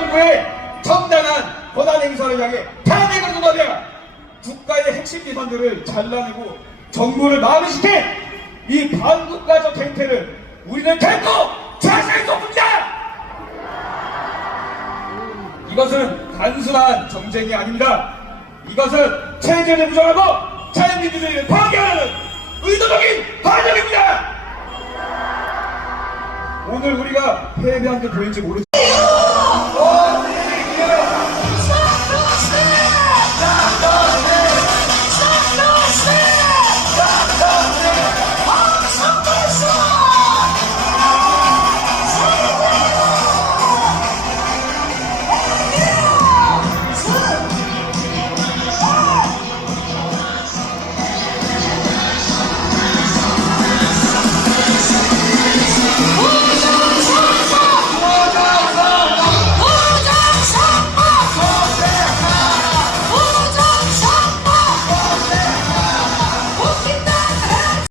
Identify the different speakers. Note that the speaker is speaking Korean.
Speaker 1: 정부의 정당한 권한 행사를 향해 탄핵을 도달해 국가의 핵심 기관들을 잘라내고 정부를 마비시킨 이 반국가적 행태를 우리는 결코 좌시할 수 없습니다! 이것은 단순한 정쟁이 아닙니다. 이것은 체제를 부정하고 자유민주주의를 파괴하는 의도적인 반역입니다! 오늘 우리가 패배한 게 보일지 모르지만